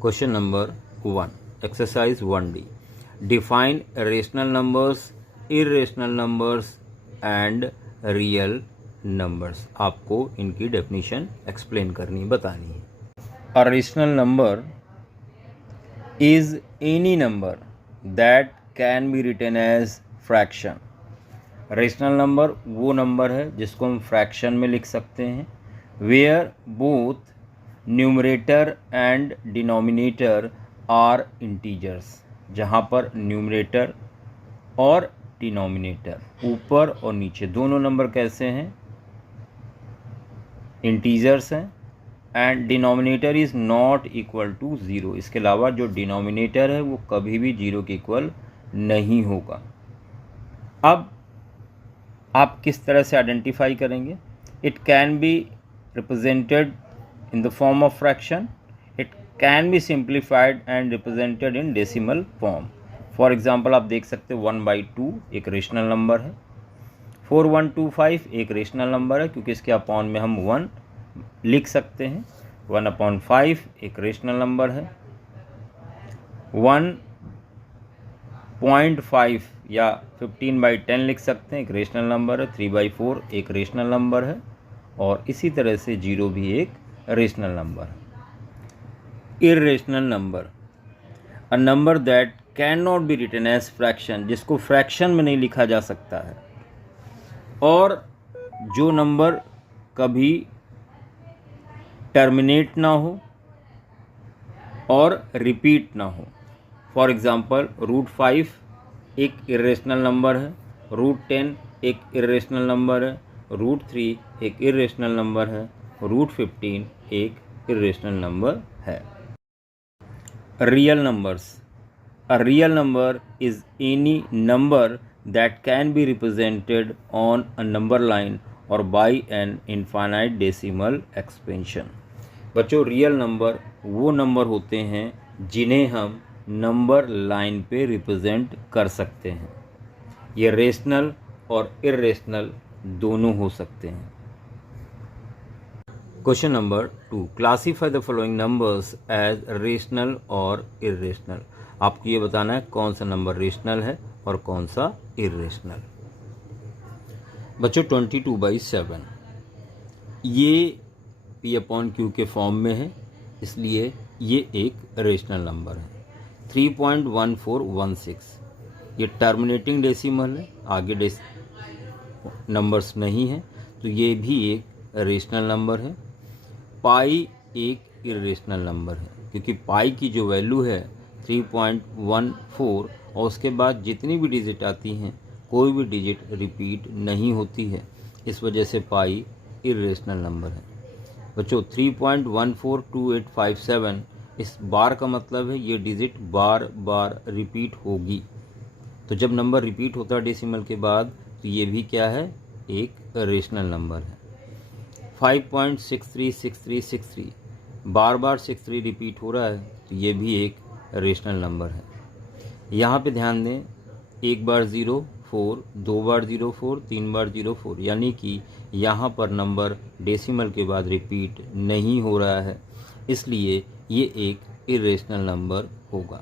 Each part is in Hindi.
Question number 1. Exercise 1D. Define rational numbers, irrational numbers and real numbers. आपको इनकी डेफिनेशन एक्सप्लेन करनी बतानी है. A rational number is any number that can be written as fraction. Rational number वो नंबर है जिसको हम फ्रैक्शन में लिख सकते हैं. Where both numerator and denominator are integers, जहाँ पर न्यूमरेटर और डिनोमिनेटर ऊपर और नीचे दोनों नंबर कैसे हैं, इंटीजर्स हैं. And denominator is not equal to zero. इसके अलावा जो डिनोमिनेटर है वो कभी भी ज़ीरो के इक्वल नहीं होगा. अब आप किस तरह से आइडेंटिफाई करेंगे? It can be represented in the form of fraction. It can be simplified and represented in decimal form. For example आप देख सकते हैं 1/2 एक रेशनल नंबर है. 4125 एक रेशनल नंबर है क्योंकि इसके अपॉन में हम 1 लिख सकते हैं. 1/5 एक रेशनल नंबर है. 1.5 या 15/10 लिख सकते हैं, एक रेशनल नंबर है. 3/4 एक रेशनल नंबर है और इसी तरह से 0 भी एक रेशनल नंबर है. Irrational number, a number that can not be written as fraction, जिसको फ्रैक्शन में नहीं लिखा जा सकता है और जो नंबर कभी टर्मिनेट ना हो और रिपीट ना हो. फॉर एग्ज़ाम्पल √5 एक इर्रेशनल नंबर है. √10 एक इर्रेशनल नंबर है. √3 एक इर्रेशनल नंबर है. √15 एक इर्रेशनल नंबर है. Real numbers, a real number is any number that can be represented on a number line और by an infinite decimal expansion. बच्चों, रियल नंबर वो नंबर होते हैं जिन्हें हम नंबर लाइन पे रिप्रेजेंट कर सकते हैं. ये रेशनल और इर्रेशनल दोनों हो सकते हैं. Question number 2. Classify the following numbers as rational और इर्रेशनल. आपको ये बताना है कौन सा नंबर रेशनल है और कौन सा इर्रेशनल. बच्चों 22/7 ये P/Q के फॉर्म में है, इसलिए ये एक रेशनल नंबर है. 3.1416 ये टर्मिनेटिंग डेसिमल है, आगे नंबर्स नहीं है, तो ये भी एक रेशनल नंबर है. पाई एक इर्रेशनल नंबर है क्योंकि पाई की जो वैल्यू है 3.14 और उसके बाद जितनी भी डिजिट आती हैं कोई भी डिजिट रिपीट नहीं होती है, इस वजह से पाई इर्रेशनल नंबर है. बच्चों 3.142857 इस बार का मतलब है ये डिजिट बार बार रिपीट होगी. तो जब नंबर रिपीट होता है डेसिमल के बाद तो ये भी क्या है, एक रेशनल नंबर है. 5.636363 बार बार 63 रिपीट हो रहा है तो ये भी एक रेशनल नंबर है. यहाँ पे ध्यान दें, एक बार 0 4, 2 बार 0 4, 3 बार 0 4, यानी कि यहाँ पर नंबर डेसिमल के बाद रिपीट नहीं हो रहा है, इसलिए ये एक इर्रेशनल नंबर होगा.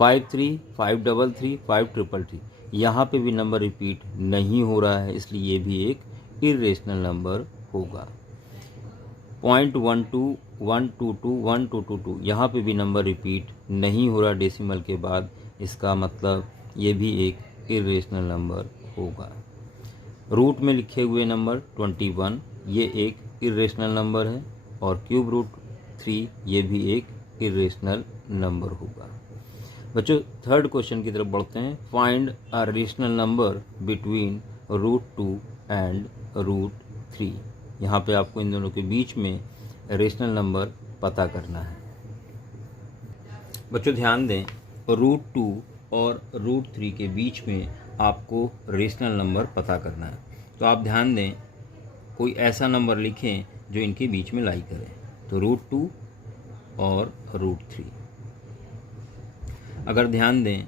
53 533 5333 यहाँ पे भी नंबर रिपीट नहीं हो रहा है, इसलिए ये भी एक इर्रेशनल नंबर होगा. 0.12 122 1222 यहाँ पे भी नंबर रिपीट नहीं हो रहा डेसिमल के बाद, इसका मतलब ये भी एक इर्रेशनल नंबर होगा. रूट में लिखे हुए नंबर 21 ये एक इर्रेशनल नंबर है और क्यूब रूट 3 ये भी एक इर्रेशनल नंबर होगा. बच्चों थर्ड क्वेश्चन की तरफ बढ़ते हैं. Find a rational number between √2 and √3. यहाँ पे आपको इन दोनों के बीच में रेशनल नंबर पता करना है. बच्चों ध्यान दें, √2 और √3 के बीच में आपको रेशनल नंबर पता करना है. तो आप ध्यान दें, कोई ऐसा नंबर लिखें जो इनके बीच में लाई करे. तो √2 और √3. अगर ध्यान दें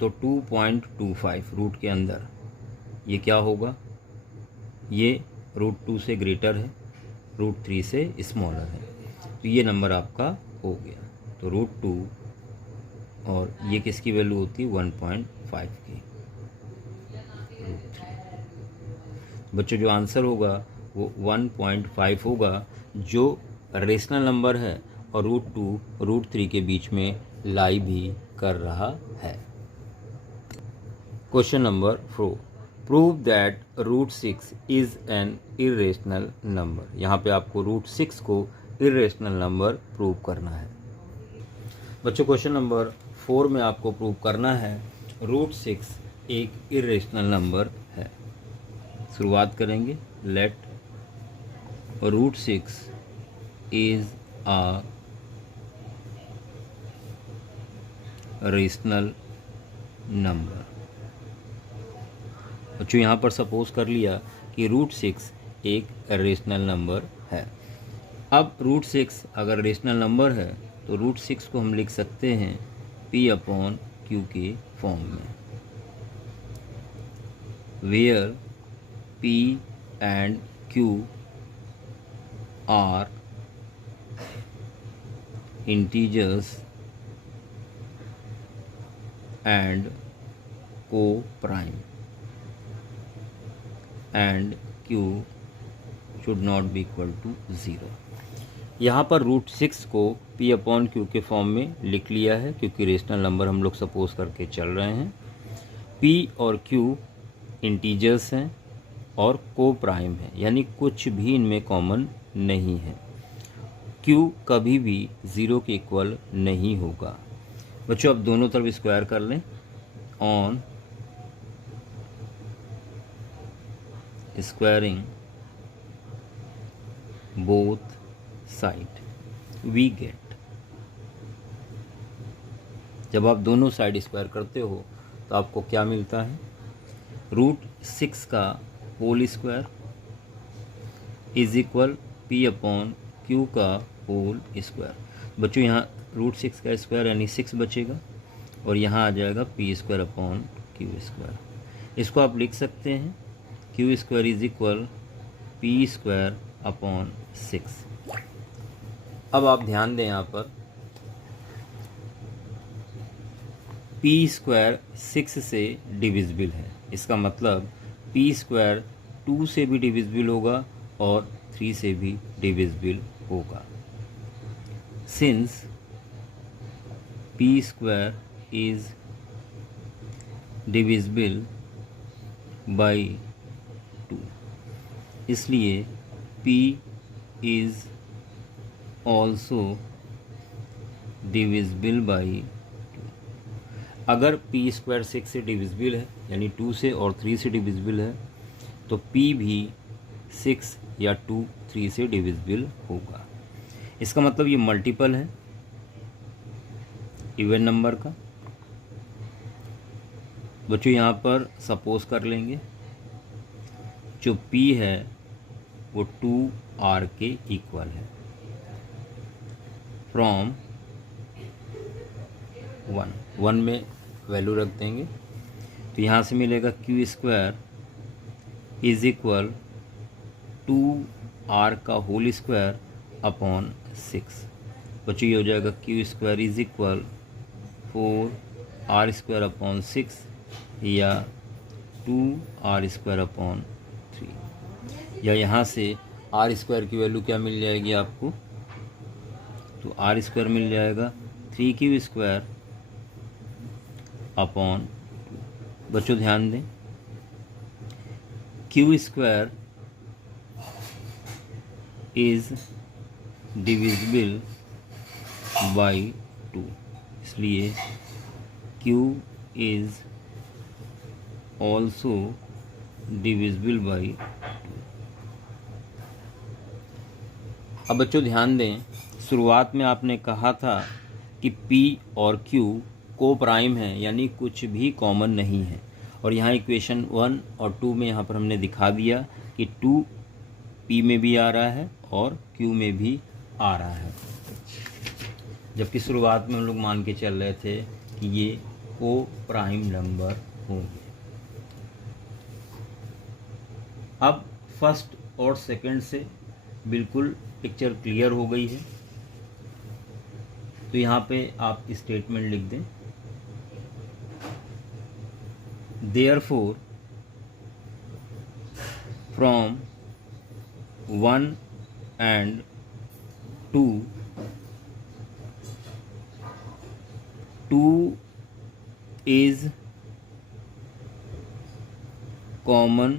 तो 2.25 रूट के अंदर ये क्या होगा, ये √2 से ग्रेटर है, √3 से स्मॉलर है. तो ये नंबर आपका हो गया। तो √2 और ये किसकी वैल्यू होती है 1.5 की। बच्चों जो आंसर होगा वो 1.5 होगा, जो रेशनल नंबर है और √2 √3 के बीच में लाई भी कर रहा है। Question number 4, prove that √6 is an irrational number. यहाँ पे आपको √6 को इरेशनल नंबर प्रूव करना है। बच्चों क्वेश्चन नंबर 4 में आपको प्रूव करना है √6 एक इरेशनल नंबर है। शुरुआत करेंगे, let √6 is a rational number. बच्चों यहाँ पर सपोज कर लिया कि √6 एक रेशनल नंबर है। अब √6 अगर रेशनल नंबर है तो √6 को हम लिख सकते हैं P/Q के फॉर्म में, where P and Q are integers and co-prime and Q should not be equal to 0। यहाँ पर √6 को P/Q के फॉर्म में लिख लिया है क्योंकि रेशनल नंबर हम लोग सपोज करके चल रहे हैं। P और Q इंटीजर्स हैं और को प्राइम है, यानी कुछ भी इनमें कॉमन नहीं है। Q कभी भी 0 के इक्वल नहीं होगा। बच्चों अब दोनों तरफ स्क्वायर कर लें, on squaring both side we get. जब आप दोनों साइड स्क्वायर करते हो तो आपको क्या मिलता है, √6 का whole square is equal P/Q का होल स्क्वायर। बच्चों यहाँ √6 का स्क्वायर यानी 6 बचेगा और यहाँ आ जाएगा P²/Q²। इसको आप लिख सकते हैं Q² इज इक्वल P²/6। अब आप ध्यान दें, यहाँ पर P² 6 से डिविजिबल है, इसका मतलब P² 2 से भी डिविजिबल होगा और 3 से भी डिविजिबल होगा। Since P² is divisible by 2, इसलिए P is also divisible by 2। अगर P² 6 से डिविजिबल है यानी 2 से और 3 से डिविजिबल है तो P भी 6 या 2 3 से डिविजिबल होगा। इसका मतलब ये मल्टीपल है इवन नंबर का। बच्चों यहाँ पर सपोज कर लेंगे जो P है वो 2R के इक्वल है फ्रॉम 1 में वैल्यू रख देंगे तो यहाँ से मिलेगा Q² इज इक्वल 2R का होल स्क्वायर अपॉन 6। बच्चों ये हो जाएगा Q² is equal 4R² upon 6 या 2R² अपॉन 3, या यहाँ से R² की वैल्यू क्या मिल जाएगी आपको, तो R² मिल जाएगा 3Q² अपॉन 2। बच्चों ध्यान दें, Q² इज डिविजिबल बाई 2, इसलिए Q is also divisible by 2। अब बच्चों ध्यान दें, शुरुआत में आपने कहा था कि P और Q को प्राइम है यानी कुछ भी कॉमन नहीं है, और यहाँ इक्वेशन 1 और 2 में यहाँ पर हमने दिखा दिया कि 2 P में भी आ रहा है और Q में भी आ रहा है, जबकि शुरुआत में हम लोग मान के चल रहे थे कि ये को प्राइम नंबर होंगे। अब फर्स्ट और सेकंड से बिल्कुल पिक्चर क्लियर हो गई है। तो यहाँ पे आप स्टेटमेंट लिख दें, therefore from 1 and 2 is common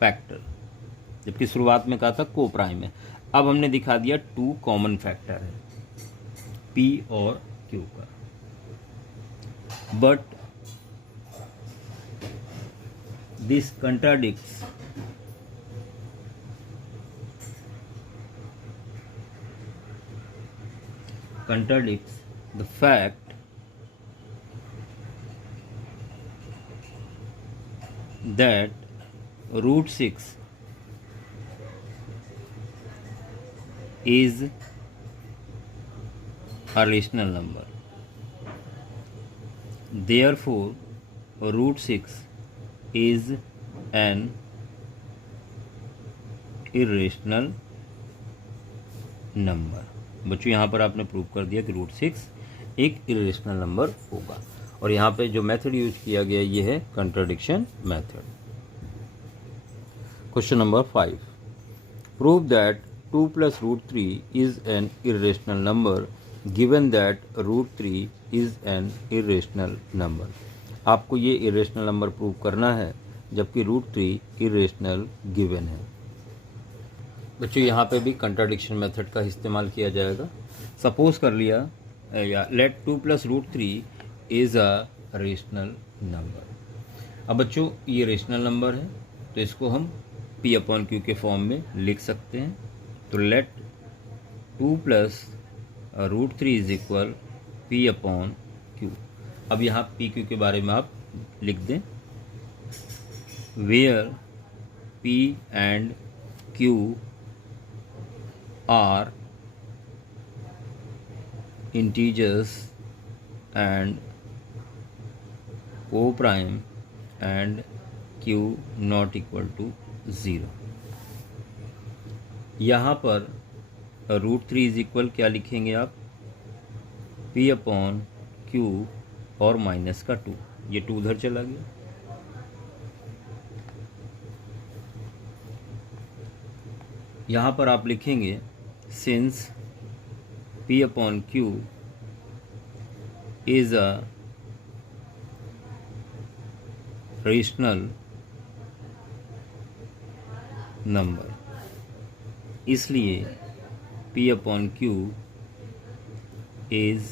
factor, जबकि शुरुआत में कहा था को प्राइम है। अब हमने दिखा दिया 2 कॉमन फैक्टर है P और Q का, but this contradicts the fact that root 6 is a rational number. Therefore, root 6 is an irrational number. बच्चों यहाँ पर आपने प्रूव कर दिया कि रूट 6 एक इरेशनल नंबर होगा। और यहाँ पे जो मेथड यूज किया गया ये है contradiction method. Question number 5, prove that 2 + √3 is an irrational number given that √3 is an irrational number. आपको ये इरेशनल नंबर प्रूव करना है जबकि √3 इरेशनल गिवन है। बच्चों यहाँ पे भी कंट्राडिक्शन मेथड का इस्तेमाल किया जाएगा। सपोज कर लिया या let 2 + √3 is a rational number. अब बच्चों ये रेशनल नंबर है तो इसको हम P/Q के फॉर्म में लिख सकते हैं। तो लेट 2 + √3 इज इक्वल P/Q। अब यहाँ PQ के बारे में आप लिख दें, where P and Q are integers and O prime and Q not equal to 0। यहाँ पर √3 इज इक्वल क्या लिखेंगे आप, P/Q और माइनस का 2, ये 2 उधर चला गया। यहाँ पर आप लिखेंगे since P/Q is a rational number, इसलिए P/Q is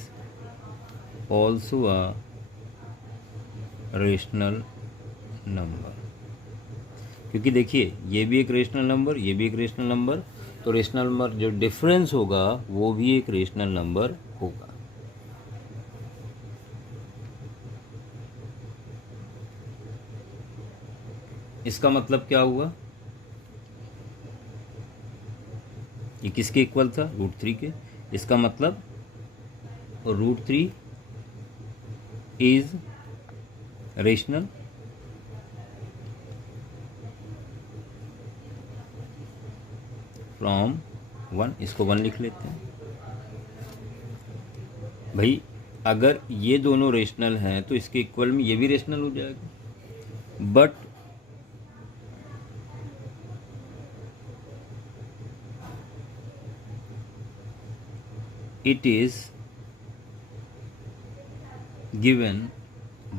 also a rational number। क्योंकि देखिए ये भी एक रेशनल नंबर, ये भी एक रेशनल नंबर, तो रेशनल नंबर जो डिफरेंस होगा वो भी एक रेशनल नंबर होगा। इसका मतलब क्या हुआ, ये किसके इक्वल था, √3 के। इसका मतलब √3 इज रेशनल फ्रॉम 1, इसको 1 लिख लेते हैं। भाई अगर ये दोनों रेशनल हैं तो इसके इक्वल में ये भी रेशनल हो जाएगा, but it is given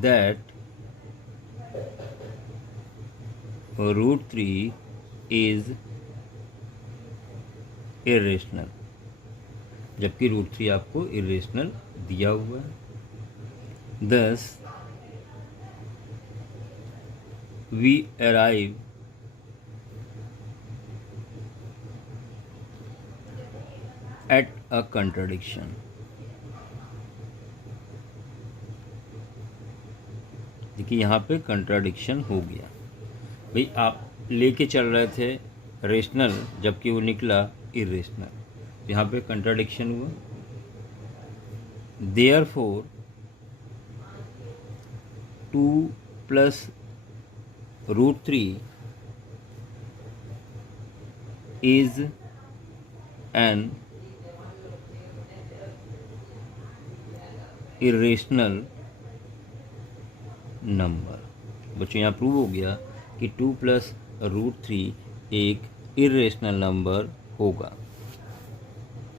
that √3 is irrational, जबकि √3 आपको irrational दिया हुआ है। Thus we arrive at a contradiction। देखिए यहाँ पे कंट्राडिक्शन हो गया। भाई आप लेके चल रहे थे रेशनल जबकि वो निकला इरेशनल, यहाँ पे कंट्राडिक्शन हुआ। Therefore 2 + √3 is an irrational number. बच्चों यहाँ प्रूव हो गया कि 2 + √3 एक इरेशनल नंबर होगा।